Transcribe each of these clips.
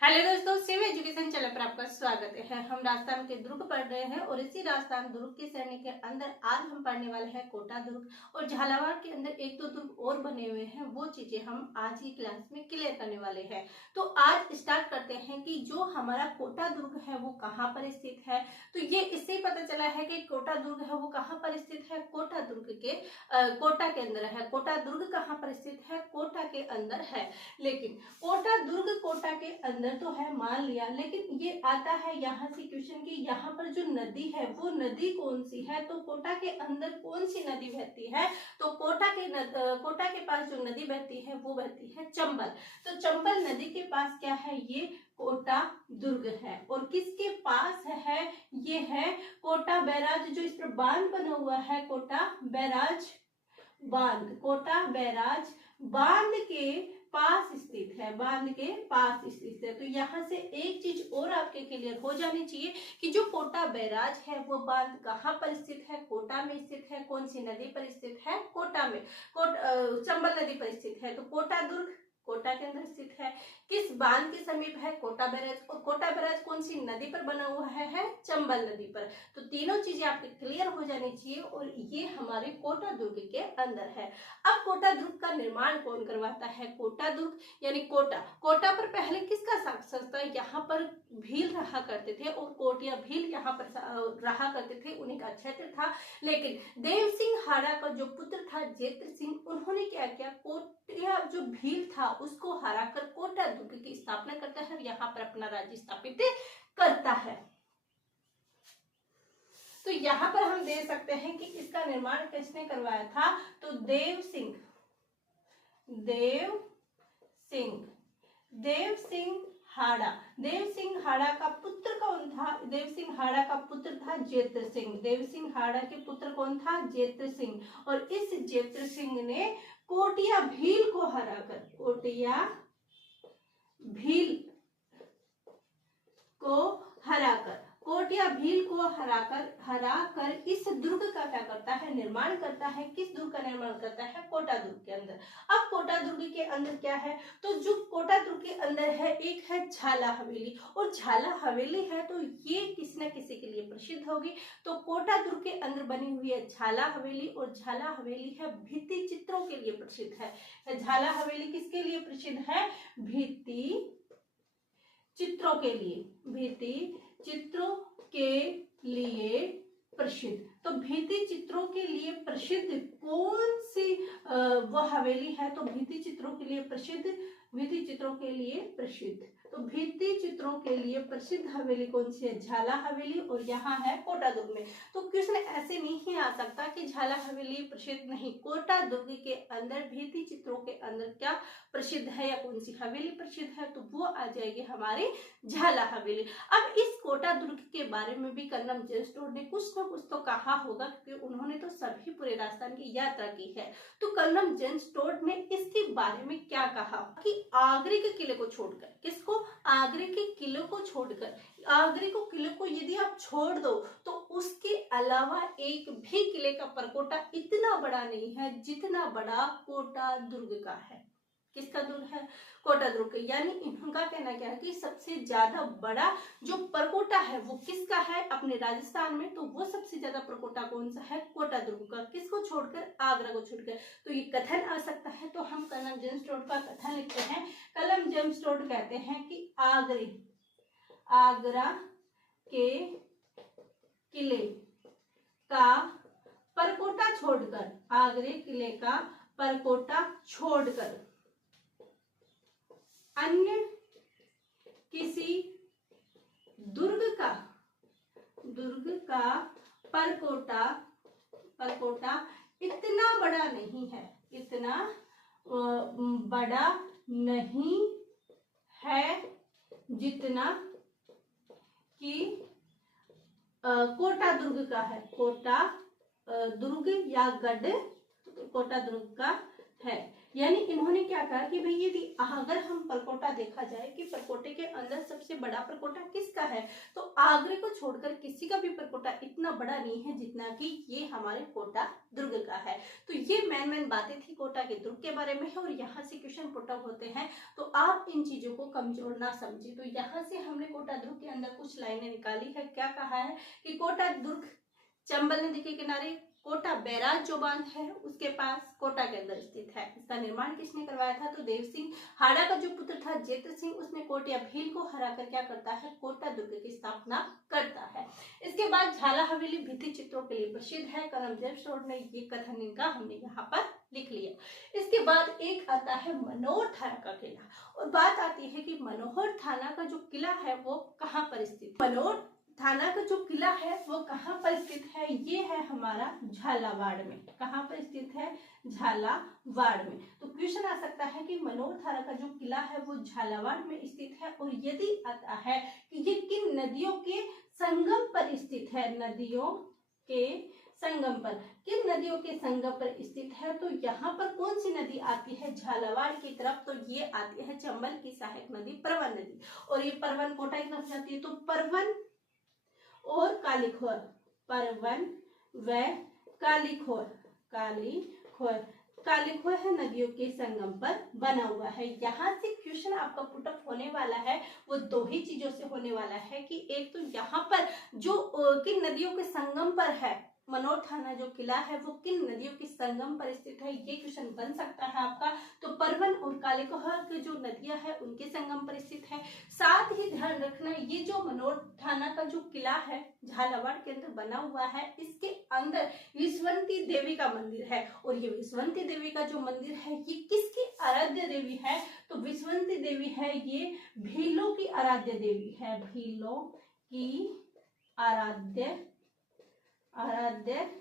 Hello दोस्तों, सिव education channel पर आपका स्वागत है। हम राजस्थान के दुर्ग पढ़ रहे हैं और इसी राजस्थान दुर्ग की श्रेणी के अंदर आज हम पढ़ने वाले हैं कोटा दुर्ग। और झालावाड़ के अंदर एक दो दुर्ग और बने हुए हैं, वो चीजें हम आज की क्लास में क्लियर करने वाले हैं। तो आज स्टार्ट करते हैं कि जो हमारा कोटा दुर्ग है वो कहाँ पर स्थित है। तो ये इससे ही पता चला है कि कोटा दुर्ग है वो कहाँ पर स्थित है, कोटा दुर्ग के कोटा के अंदर है। कोटा दुर्ग कहाँ पर स्थित है, कोटा के अंदर है। लेकिन कोटा दुर्ग कोटा के अंदर तो है, मान लिया, लेकिन ये आता है यहाँ से क्वेश्चन की यहाँ पर जो नदी है वो नदी कौन सी है। तो कोटा के अंदर कौन सी नदी बहती है, तो कोटा के पास जो नदी बहती है वो बहती है चंबल। तो चंबल नदी के पास क्या है, ये कोटा दुर्ग है। और किसके पास है, ये है कोटा बैराज, जो इस पर बांध बना हुआ है, कोटा बैराज बांध। कोटा बैराज बांध के पास स्थित है, बांध के पास स्थित है। तो यहाँ से एक चीज और आपके क्लियर हो जानी चाहिए कि जो कोटा बैराज है वो बांध कहाँ पर स्थित है, कोटा में स्थित है। कौन सी नदी पर स्थित है, कोटा में, चंबल नदी पर स्थित है। तो कोटा दुर्ग कोटा के अंदर स्थित है। किस बांध के समीप है, कोटा बैराज। और कोटा बैराज कौन सी नदी पर बना हुआ है चंबल नदी पर। तो तीनों चीजें आपके क्लियर हो जानी चाहिए और ये हमारे कोटा दुर्ग के अंदर है। अब कोटा दुर्ग का निर्माण कौन करवाता है, कोटा दुर्ग यानी कोटा पर पहले किसका शासन था, यहाँ पर भील रहा करते थे और कोटिया भील यहाँ पर रहा करते थे, उन्हीं का क्षेत्र था। लेकिन देव सिंह हाड़ा का जो पुत्र था जेत्र सिंह, उन्होंने क्या किया, कोटिया जो भील था उसको हराकर कोटा दुर्ग की स्थापना करता है और यहाँ पर अपना राज्य स्थापित करता है। तो यहाँ पर हम देख सकते हैं कि इसका निर्माण किसने करवाया था, तो देव सिंह हाड़ा। देव सिंह हाड़ा का पुत्र कौन था, देव सिंह हाड़ा का पुत्र था जेत्र सिंह। देव सिंह हाड़ा के पुत्र कौन था, जेत्र सिंह। और इस जेत्र सिंह ने कोटिया भील को हराकर, कोटिया भील को हराकर इस दुर्ग का क्या करता है, निर्माण करता है। किस दुर्ग का निर्माण करता है, कोटा दुर्ग के अंदर। अब कोटा दुर्ग के अंदर क्या है, तो जो कोटा दुर्ग के अंदर है एक है झाला हवेली। और झाला हवेली है तो ये किसी न किसी के लिए प्रसिद्ध होगी। तो कोटा दुर्ग के अंदर बनी हुई है झाला हवेली और झाला हवेली है भित्ति चित्रों के लिए प्रसिद्ध है। झाला हवेली किसके लिए प्रसिद्ध है, भित्ति चित्रों के लिए, भित्ति चित्रों के लिए प्रसिद्ध। तो भित्ति चित्रों के लिए प्रसिद्ध कौन सी वह हवेली है, तो भित्ति चित्रों के लिए प्रसिद्ध, भित्ति चित्रों के लिए प्रसिद्ध, तो भित्ति चित्रों के लिए प्रसिद्ध हवेली कौन सी है, झाला हवेली। और यहाँ है कोटा दुर्ग में। तो क्वेश्चन ऐसे नहीं आ सकता कि झाला हवेली प्रसिद्ध नहीं, कोटा दुर्ग के अंदर भित्ति चित्रों के अंदर क्या प्रसिद्ध है या कौन सी हवेली प्रसिद्ध है, तो वो आ जाएगी हमारी झाला हवेली। अब इस कोटा दुर्ग के बारे में भी कर्नल जेम्स टोड ने कुछ ना कुछ तो कहा होगा, क्योंकि उन्होंने तो सभी पूरे राजस्थान की यात्रा की है। तो कर्नल जेम्स टोड ने इसके बारे में क्या कहा कि आगरे के किले को छोड़कर, किसको, आगरे के किले को छोड़कर, आगरे को किले को यदि आप छोड़ दो तो उसके अलावा एक भी किले का परकोटा इतना बड़ा नहीं है जितना बड़ा कोटा दुर्ग का है। किसका दुर्ग है, कोटा दुर्ग। यानी इनका कहना क्या है कि सबसे ज्यादा बड़ा जो परकोटा है वो किसका है अपने राजस्थान में, तो वो सबसे ज्यादा परकोटा कौन सा है, कोटा दुर्ग का। किसको छोड़कर, आगरा को छोड़कर। तो ये कथन आ सकता है, तो हम कर्नल जेम्स टोड का कथन लिखते हैं। कर्नल जेम्स टोड कहते हैं कि आगरा के किले का परकोटा छोड़कर, आगरे किले का परकोटा छोड़कर अन्य किसी दुर्ग का परकोटा इतना बड़ा नहीं है, इतना बड़ा नहीं है जितना कि कोटा दुर्ग का है। कोटा दुर्ग या गढ़ कोटा दुर्ग का है। यानी इन्होंने क्या कहा कि भाई यदि अगर हम परकोटा देखा जाए कि परकोटे के अंदर सबसे बड़ा परकोटा किसका है? तो आगरे को छोड़कर किसी का भी परकोटा इतना बड़ा नहीं है जितना कि ये हमारे कोटा दुर्ग का है। तो ये मेन बातें थी कोटा के दुर्ग के बारे में है और यहाँ से क्वेश्चन पुट अप होते हैं, तो आप इन चीजों को कमजोर ना समझिए। तो यहाँ से हमने कोटा दुर्ग के अंदर कुछ लाइनें निकाली है। क्या कहा है कि कोटा दुर्ग चंबल नदी के किनारे कोटा बैराज जो बांध है उसके पास कोटा के अंदर स्थित है। इसका निर्माण किसने करवाया था? तो देव सिंह हाड़ा का जो पुत्र था जेत सिंह, उसने कोटिया भील को हराकर क्या करता है? कोटा दुर्ग की स्थापना करता है। इसके बाद झाला हवेली भित्ति चित्रों के लिए प्रसिद्ध है। करमदेव सोड ने ये कथन इनका हमने यहाँ पर लिख लिया। इसके बाद एक आता है मनोहर थाना का किला, और बात आती है कि मनोहर थाना का जो किला है वो कहाँ पर स्थित है। मनोहर थाना का जो किला है वो कहाँ पर स्थित है? ये है हमारा झालावाड़ में। कहाँ पर स्थित है? झालावाड़ में। तो क्वेश्चन आ सकता है कि मनोहर थाना का जो किला है वो झालावाड़ में स्थित है, और यदि आता है कि ये किन नदियों के संगम पर स्थित है? नदियों के संगम पर, किन नदियों के संगम पर स्थित है? तो यहाँ पर कौन सी नदी आती है झालावाड़ की तरफ? तो ये आती है चंबल की सहायक नदी परवन नदी, और ये परवन कोटा की तरफ जाती है। तो परवन और कालीखोर, परवन व कालीखोर, कालीखोर है नदियों के संगम पर बना हुआ है। यहाँ से क्वेश्चन आपका पुटअप होने वाला है वो दो ही चीजों से होने वाला है कि एक तो यहाँ पर जो किन नदियों के संगम पर है मनोहर थाना जो किला है वो किन नदियों के संगम पर स्थित है, ये क्वेश्चन बन सकता है आपका। तो परवन और कालीखोर की जो नदियां है उनके संगम पर स्थित है। साथ ही ध्यान रखना ये जो मनोहर थाना का जो किला है झालावाड़ के अंदर बना हुआ है, इसके अंदर विश्वंती देवी का मंदिर है, और ये विश्वंती देवी का जो मंदिर है ये किसकी आराध्य देवी है? तो विश्वंती देवी है ये भीलों की आराध्य देवी है, भीलों की आराध्य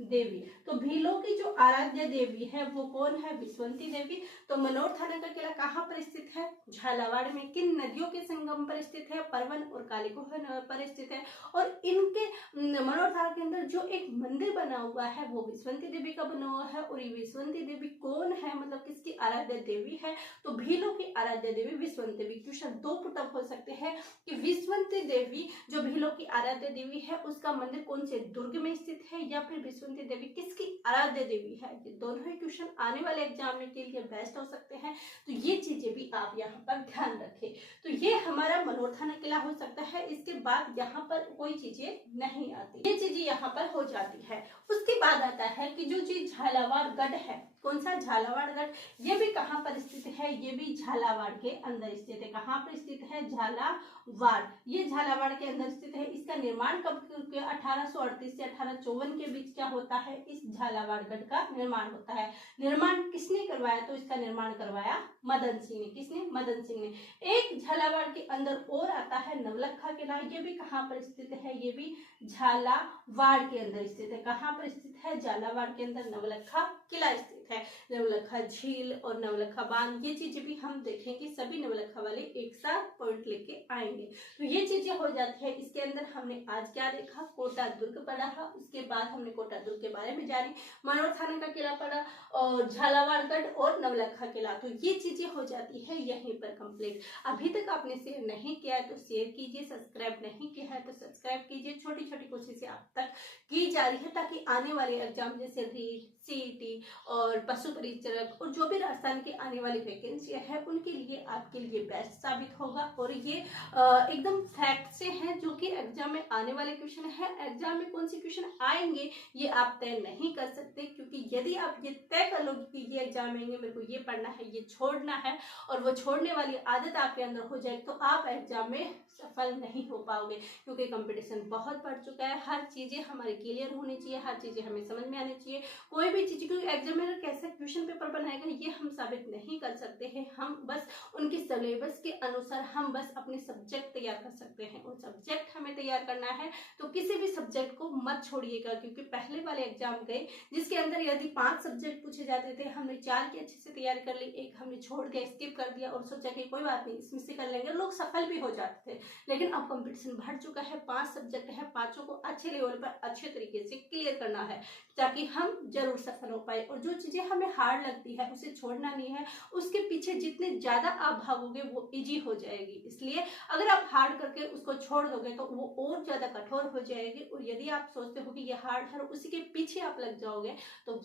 देवी। तो भीलों की जो आराध्य देवी है वो कौन है? विश्वंती देवी। तो मनोहर थाना का किला कहाँ पर स्थित है? झालावाड़ में। किन नदियों के संगम पर स्थित है? परवन और कालीखोर पर स्थित है। और इनके मनोहर थाना के अंदर जो एक मंदिर बना हुआ है वो विश्वंती देवी का बना हुआ है, और ये विश्वंती देवी कौन है, मतलब किसकी आराध्य देवी है? तो भीलों की आराध्य देवी विश्वंती देवी। क्वेश्चन दो पुटअप हो सकते हैं कि विश्वंती देवी जो भीलों की आराध्य देवी है उसका मंदिर कौन से दुर्ग में स्थित है, या फिर विश्वंती देवी किसकी आराध्य देवी है। ये दोनों ही क्वेश्चन आने वाले एग्जाम में के लिए बेस्ट हो सकते हैं, तो ये चीजें भी आप यहाँ पर ध्यान रखें। तो ये हमारा मनोहर थाना किला हो सकता है। इसके बाद यहाँ पर कोई चीजें नहीं आती, ये चीजें यहाँ पर हो जाती है। उसके बाद आता है कि जो चीज झालावाड़ गढ़ है, कौन सा? झालावाड़ गढ़। ये भी कहाँ पर स्थित है? ये भी झालावाड़ के अंदर स्थित है। कहाँ पर स्थित है? झालावाड़। ये झालावाड़ के अंदर स्थित है। इसका निर्माण कब 1838 से 1854 के बीच क्या होता है? इस झालावाड़ गढ़ का निर्माण होता है। निर्माण किसने करवाया? तो इसका निर्माण करवाया मदन सिंह ने। किसने? मदन सिंह ने। एक झालावाड़ के अंदर और आता है नवलखा किला। ये भी कहाँ पर स्थित है? ये भी झालावाड़ के अंदर स्थित है। कहाँ पर स्थित है? झालावाड़ के अंदर नवलखा किला स्थित है। नवलखा झील और नवलखा बांध, ये चीजें भी हम देखेंगे। सभी नवलखा वाले एक साथ पॉइंट लेके आएंगे। तो ये चीजें हो जाती है। इसके अंदर हमने आज क्या देखा? कोटा दुर्ग पढ़ा। उसके बाद हमने कोटा दुर्ग के बारे में जानी, मनोहर थाना का किला पढ़ा, और झालावाड़ गढ़ और नवलखा किला। तो ये चीजें हो जाती है यहीं पर कंप्लीट। अभी तक आपने शेयर नहीं किया है तो शेयर कीजिए, सब्सक्राइब नहीं किया है तो सब्सक्राइब कीजिए। छोटी छोटी कोशिशें आप तक की जा रही है ताकि आने वाले एग्जाम जैसे रीट, सीईटी और पशु परिचरक और जो भी राजस्थान की आने वाली वैकेंसी है उनके लिए आपके लिए बेस्ट साबित होगा। और ये एकदम फैक्ट से हैं जो कि एग्जाम में आने वाले क्वेश्चन है। एग्जाम में कौन से क्वेश्चन आएंगे ये आप तय नहीं कर सकते, क्योंकि यदि आप ये तय कर लोगे कि ये एग्जाम आएंगे, मेरे को ये पढ़ना है, ये छोड़ना है, और वो छोड़ने वाली आदत आपके अंदर हो जाए, तो आप एग्जाम में सफल नहीं हो पाओगे। क्योंकि कंपटीशन बहुत बढ़ चुका है। हर चीजें हमारी क्लियर होनी चाहिए, हर चीजें हमें समझ में आनी चाहिए। कोई भी चीज, क्योंकि एग्जामिनर कैसे क्वेश्चन पेपर बनाएगा ये हम साबित नहीं कर सकते हैं। हम बस उनके सिलेबस के अनुसार हम बस अपने सब्जेक्ट तैयार कर सकते हैं, और सब्जेक्ट हमें तैयार करना है तो किसी भी सब्जेक्ट को मत छोड़िएगा। क्योंकि पहले वाले एग्जाम गए जिसके अंदर यदि 5 सब्जेक्ट पूछे जाते थे, हमने 4 की अच्छे से तैयारी कर ली, एक हमने छोड़ दिया, स्किप कर दिया और सोचा कि कोई बात नहीं इसमें से कर लेंगे, लोग सफल भी हो जाते थे। लेकिन अब कंपटीशन बढ़ चुका है, 5 सब्जेक्ट है, 5 को अच्छे लेवल पर अच्छे तरीके से क्लियर करना है ताकि हम जरूर सफल हो पाए। और जो चीजें हमें हार्ड लगती है उसे छोड़ना नहीं है, उसके पीछे जितने ज्यादा आप भागोगे वो इजी हो जाएगी। जाएगी। इसलिए अगर आप हार्ड करके उसको छोड़ दोगे तो वो और ज्यादा कठोर हो जाएगी, और यदि आप सोचते हो कि ये हार्ड है और उसी के पीछे आप लग जाओगे तो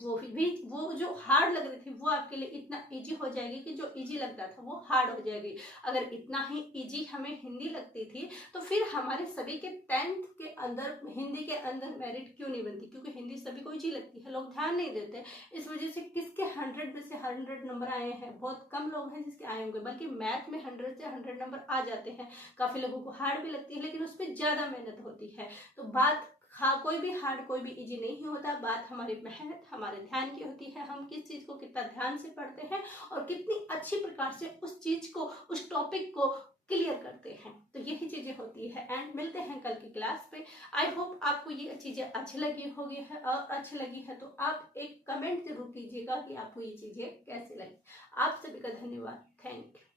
वो जो हार्ड लग रही थी वो आपके लिए इतना इजी हो जाएगी कि जो इजी लगता था वो हार्ड हो जाएगी। अगर इतना ही इजी हमें हिंदी लगती थी तो फिर हमारे सभी के 10th के अंदर हिंदी के अंदर मेरिट क्यों नहीं बनती, क्योंकि हिंदी सभी को इजी लगती है, लोग ध्यान नहीं देते। इस वजह से किसके 100 में से 100 नंबर आए हैं, बहुत कम लोग हैं जिसके आए होंगे, बल्कि मैथ में 100 से 100 नंबर आ जाते हैं। काफी लोगों को हार्ड भी लगती है लेकिन उस पर ज्यादा मेहनत होती है। तो बात हाँ, कोई भी हार्ड कोई भी इजी नहीं होता, बात हमारी मेहनत हमारे ध्यान की होती है, हम किस चीज को कितना ध्यान से पढ़ते हैं और कितनी अच्छी प्रकार से उस चीज को उस टॉपिक को क्लियर करते हैं। तो यही चीजें होती है। एंड मिलते हैं कल की क्लास पे। आई होप आपको ये चीजें अच्छी लगी होगी है, और अच्छी लगी है तो आप एक कमेंट जरूर कीजिएगा कि आपको ये चीजें कैसी लगी। आप सभी का धन्यवाद। Thank you.